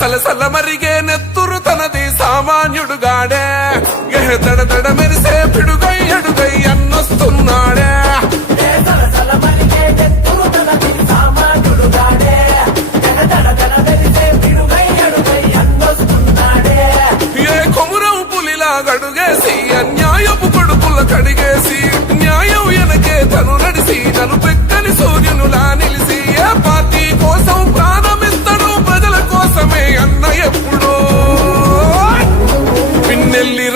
సలసల మరిగే నెత్తురు తనది సామాన్యుడుగాడే గహ దడ దడ మెరిసే పిడుగై ఎడుగై అన్నొస్తున్నాడే పులిలా అన్యాయపు కొడుకుల కడిగేసి న్యాయం వెనకే తను నడిసి నలుపెక్క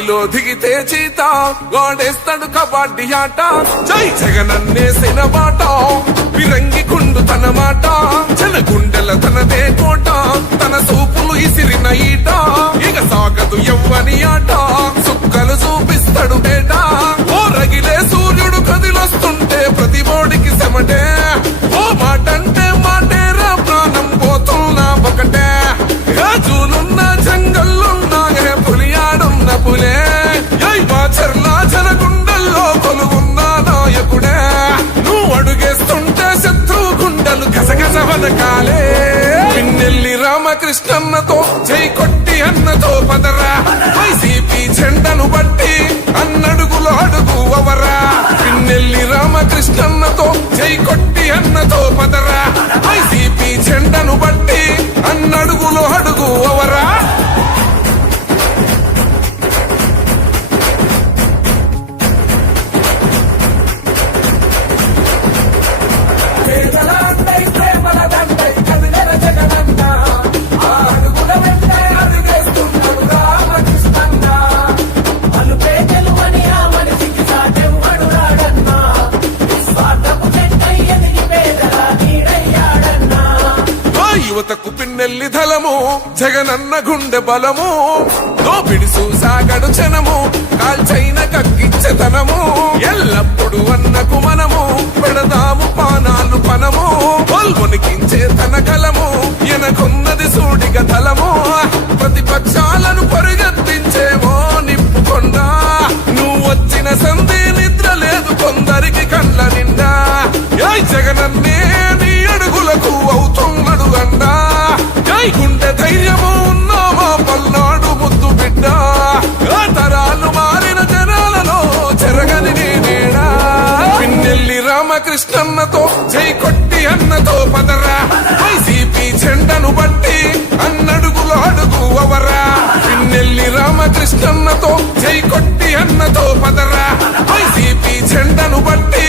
గాలిలో దిగితే చీత వాడేస్తాడు కబడ్డీ ఆట జై జగనన్నేసిన బాట విరంగి కుండు తన మాట జన గుండెల తనదే కోట తన సూపులు ఇసిరిన ఈట ఇక సాగదు ఎవ్వని ఆట సుక్కలు చూపిస్తాడు బేట ఓ సూ చేయి కొట్టు యువతకు పిన్నెల్లి ధలము జగనన్న గుండె బలము దోపిడి సాగడు చనము కాల్చైన కక్కిచ్చతనము ఎల్లప్పుడు అన్నకు మనము పెడదాము పానాలు పనము పొల్వొనికించే తన కలము ఎనకున్నది సూడిగ తలము ప్రతిపక్షాలను పరిగెత్తించేమో నిప్పుకొండా నువ్వు వచ్చిన సంధి నిద్ర లేదు కొందరికి కళ్ళ నిండా జగనన్నే నీ అంట గుండె ధైర్యము ఉన్నామా పల్నాడు ముద్దు బిడ్డ తరాలు మారిన జనాలలో జరగని నేనేడా పిన్నెల్లి రామకృష్ణన్నతో జై కొట్టి అన్నతో పదరా వైసీపీ జెండను బట్టి అన్నడుగులు అడుగు అవరా పిన్నెల్లి రామకృష్ణన్నతో జై కొట్టి అన్నతో పదరా వైసీపీ జెండను బట్టి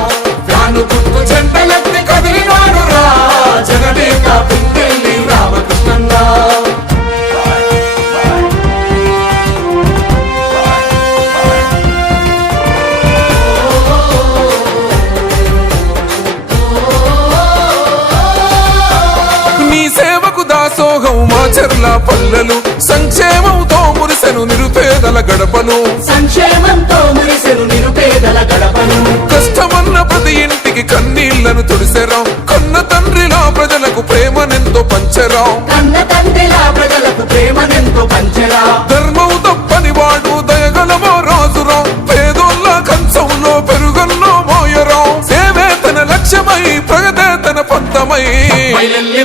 పిల్లలు సంక్షేమంతో మురిసెను నిరుపేదల గడపను సంక్షేమంతో మురిసెను నిరుపేదల గడపను కష్టమన్న ప్రతి ఇంటికి కన్నీళ్లను తుడిసెరాం కన్న తండ్రిలా ప్రజలకు ప్రేమనెంతో పంచరాం కన్న తండ్రిలా ప్రజలకు ప్రేమనెంతో పంచరా ధర్మం తప్పని వాడు దయగలమో రాజురాం పేదోళ్ళ కంచంలో పెరుగన్నో మోయరాం సేవే తన లక్ష్యమై ప్రగతే తన పంతమై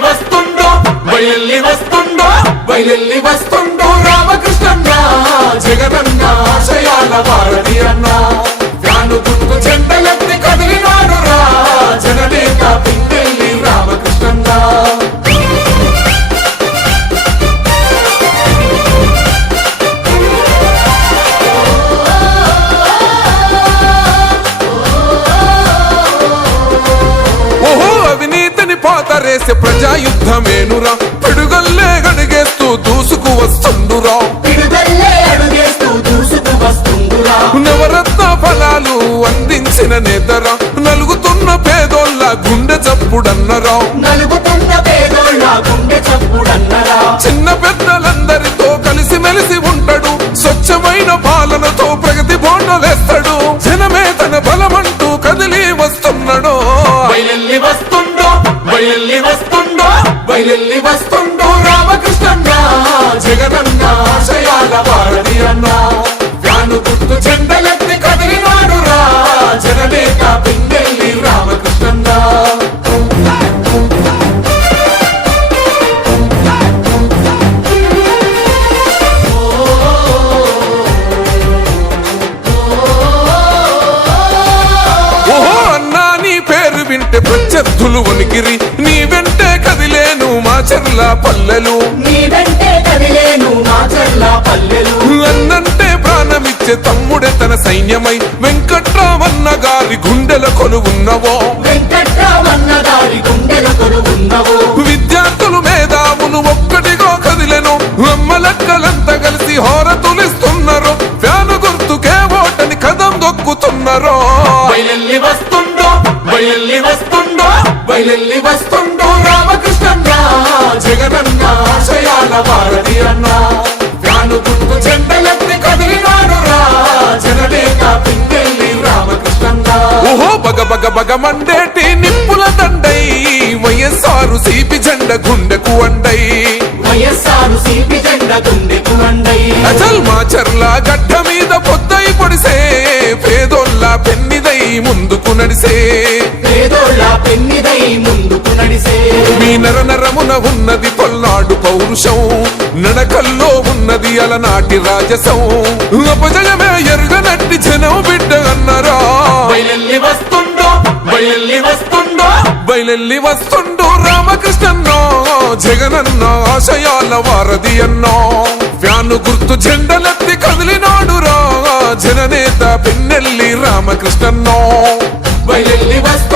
వస్తుండో వస్తుండో బయలెల్లి వస్తుండ లేస్తాడు తన బలమంటూ కదిలి వస్తున్నాడు బయలెల్లి వస్తుండో బయలెల్లి వస్తుండో బయలెల్లి వస్తుండో పళ్ళు ఉనికిరి నీ వెంటే కదిలేను మా చెర్ల పల్లెలు నీ అన్నంటే ప్రాణమిచ్చే తమ్ముడే తన సైన్యమై వెంకట్రామన్న గారి గుండెల కొలువున్నవో ఉన్నవో విద్యార్థులు మేధావులు ఒక్కటిగా కదిలెను అమ్మలక్కలంతా కలిసి హోర హోరతులిస్తున్నారు ఫ్యాను గుర్తుకే ఓటని కదం దొక్కుతున్నారు వస్తుండో వస్తుండో మైలెల్లి వస్తుండు రామకృష్ణన్న జగనన్న ఆశయాల భారతి అన్న వ్యాను గుర్తు చెండలెత్తి కదిలినాడు రా జననేత పింగెల్లి రామకృష్ణన్న ఓహో బగ బగ బగ మండేటి నిప్పుల దండై వైఎస్ఆర్ సీపి జండ గుండెకు అండై వైఎస్ఆర్ సీపి జండ గుండెకు అండై అజల్ మాచర్ల గడ్డ మీద పొద్దై పొడిసే పేదోళ్ళ పెన్నిదై ముందుకు నడిసే నర నరమున ఉన్నది పల్నాడు పౌరుషం నడకల్లో ఉన్నది అలనాటి రాజసం అపజయమే ఎరుగనట్టి జనం బిడ్డ అన్నరా బయలెల్లి వస్తుండో బయలెల్లి వస్తుండో బయలెల్లి వస్తుండో రామకృష్ణ జగనన్న ఆశయాల వారధి అన్నో వ్యాను గుర్తు జెండలెత్తి రా జననేత పెన్నెల్లి రామకృష్ణన్నో బయలెల్లి వస్తు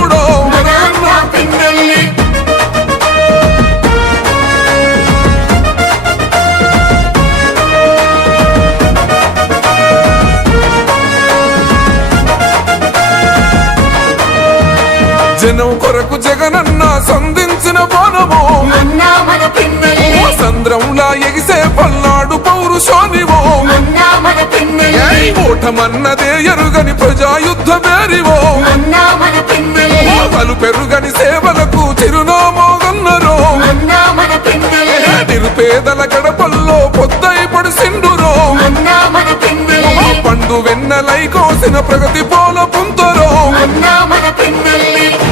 సముద్రంలా ఎగిసే పల్నాడు పౌరుషోని ఓటమన్నదే ఎరుగని యుద్ధ మేరివో పలు పెరుగని సేవలకు చిరునామోగన్నరో నిరుపేదల గడపల్లో పొద్దై పడిసిండురో పండు వెన్నలై కోసిన ప్రగతి పోల పుంతరో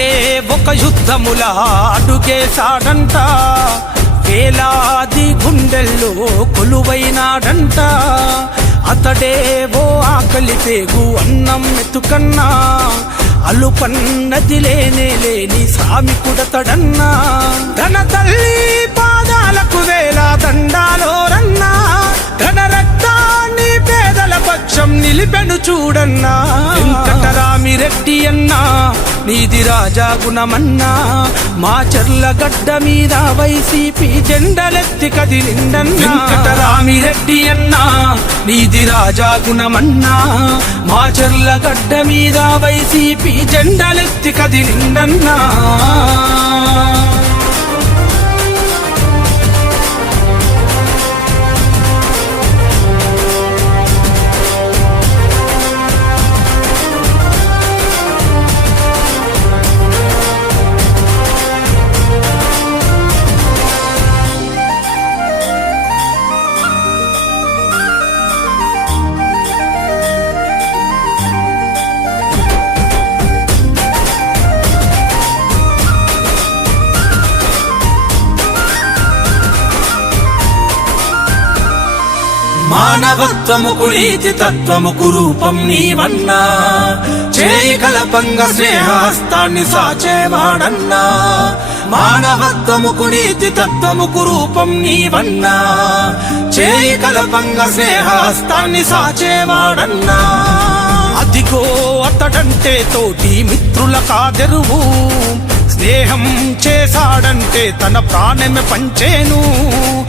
ఒక్కడే ఒక యుద్ధముల అడుగేశాడంట వేలాది గుండెల్లో కొలువైనాడంట అతడే ఓ ఆకలి పేగు అన్నం ఎత్తుకన్నా అలుపన్నది లేనే లేని కుడతడన్నా తన తల్లి పాదాలకు వేలా దండాలో రన్నా కొంచెం నిలిపెను చూడన్నా రెడ్డి అన్నా నీది రాజా గుణమన్నా మా చెర్ల గడ్డ మీద వైసీపీ జెండలెత్తి కదిలిండన్నా రెడ్డి అన్నా నీది రాజా గుణమన్నా మా చెర్ల గడ్డ మీద వైసీపీ జెండలెత్తి కదిలిండన్నా భావత్వముకు నీతి తత్వముకు రూపం నీవన్నా చేయి కలపంగ స్నేహాస్తాన్ని సాచేవాడన్నా మానవత్వముకు నీతి తత్వముకు రూపం నీవన్నా చేయి కలపంగ స్నేహాస్తాన్ని సాచేవాడన్నా అదిగో అతడంటే తోటి మిత్రుల కాదెరువు స్నేహం చేశాడంటే తన ప్రాణమే పంచేను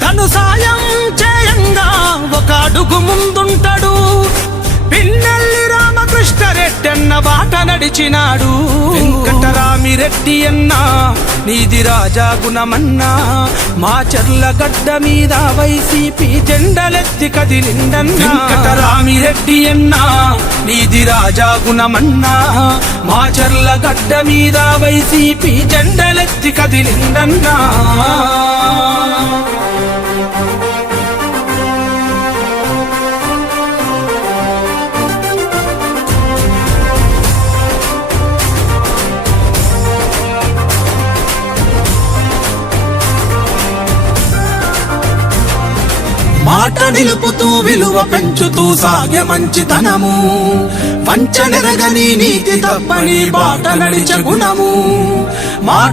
తను సాయం చేయంగా ఒక అడుగు ముందుంటాడు పిన్నల్ కృష్ణరెడ్డన్న బాట నడిచినాడు వెంకటరామిరెడ్డి అన్నా నీది రాజా గుణమన్నా మా చెర్ల గడ్డ మీద వైసీపీ జెండలెత్తి కదిలిందన్న వెంకటరామిరెడ్డి అన్న నీది రాజా గుణమన్నా మా చెర్ల గడ్డ మీద వైసీపీ జెండలెత్తి నిండన్నా మాట నిలుపుతూ విలువ పెంచుతూ సాగే మంచితనము వంచనెరగని నీతి తప్పని బాట నడిచ గుణము మాట